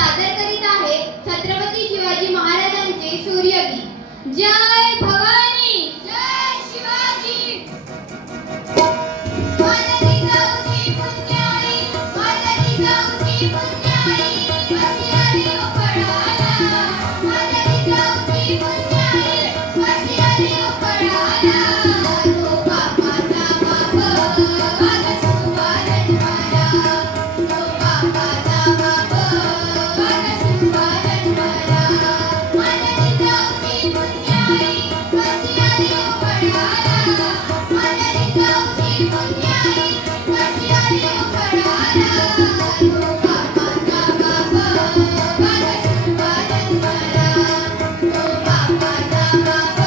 सादर करीत आहे छत्रपती शिवाजी महाराजांचे शौर्यगीत। जय भवानी, जय शिवाजी। माझी जाऊची पुण्याई, माझी जाऊची पुण्याई, कशी आली उपळाला। माझी जाऊची पुण्याई, कशी आली उपळाला। तो बापाचा बाप, माझा शिवाजी मला। तो बापाचा बाप, माझा शिवाजी मला। माझी जाऊची पुण्याई, कशी आली उपळाला। माझी जाऊची पुण्याई, कशी आली उपळाला। तो बापाचा बाप, माझा शिवाजी मला। तो बापाचा बाप,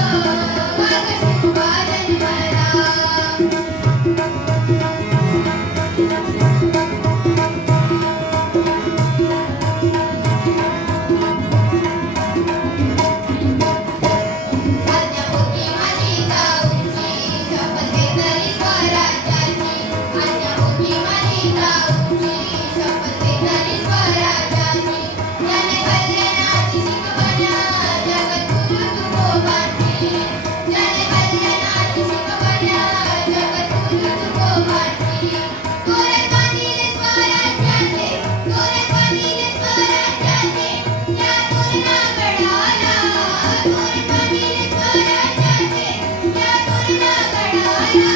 माझा शिवाजी मला। आज्ञापोटी माझी जाऊची, शपथ घेतली स्वराज्याची। आज्ञापोटी माझी जाऊची, शपथ घेतली स्वराज्याची। ज्याने कल्याणाची शिकवण जगत गुरु तुकोबांची। ज्याने कल्याणाची शिकवण जगत गुरु तुकोबांची। तोरण बांधिले स्वराज्याचे, तोरण बांधिले स्वराज्याचे, त्या तोरणागडाला। तोरण बांधिले स्वराज्याचे, त्या तोरणागडाला।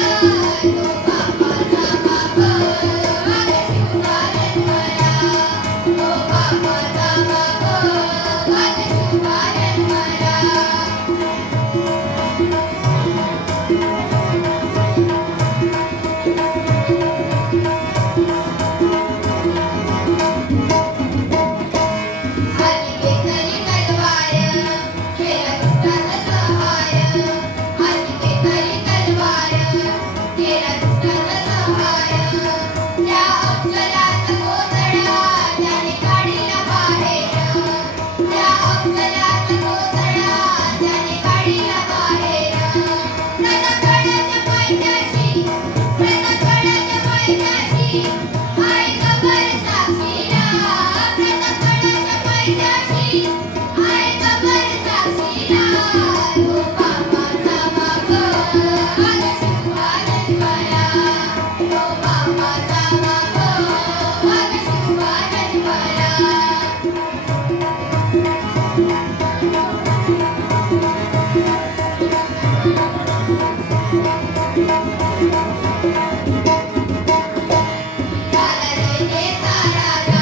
तो बापाचा बाप, माझा शिवराज मला। तो बापाचा बाप, माझा शिवराज मला। हाती घेतली तलवार, केला दुष्टाचा संहार। हाती घेतली तलवार, केला दुष्टाचा संहार। त्या अफजलाचा कोथळा त्याने काढिला बाहेर। त्या अफजलाचा कोथळा त्याने काढिला बाहेर। प्रतापगडाच्या पायथ्याशी, प्रतापगडाच्या पायथ्याशी, आहे कबर साक्षीला। प्रतापगडाच्या पायथ्याशी, आहे कबर साक्षीला। तो बापाचा बाप, माझा शिवराज मला। तो बापाचा बाप, माझा शिवराज मला। झाला रे देचा राजा,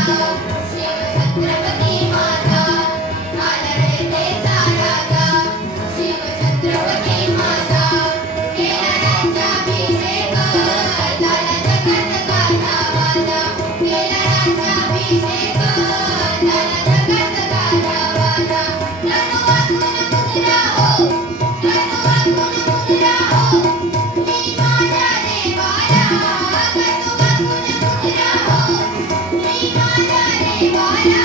शिवछत्रपती माझा। झाला रे देचा राजा, शिवछत्रपती माझा। केला राज्याभिषेक, झाला जगात गाजावाजा। केला राज्याभिषेक, झाला जगात गाजावाजा। रणवाकून मुजरा हो, रणवाकून मुजरा हो, मी माझ्या देवाला। रणवाकून मुजरा हो, मी माझ्या देवाला।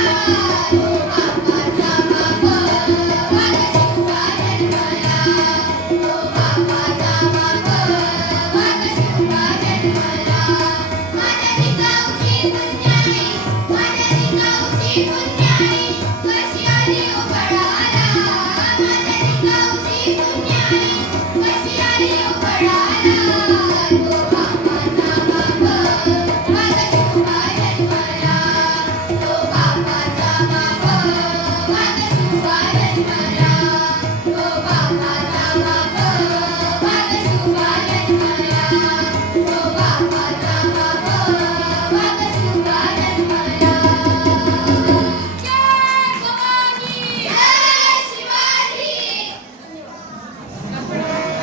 तो बापाचा बाप, माझा शिवराज मला। तो बापाचा बाप, माझा शिवराज मला। माझ्या जिजाऊची पुण्याई, माझ्या जिजाऊची पुण्याई,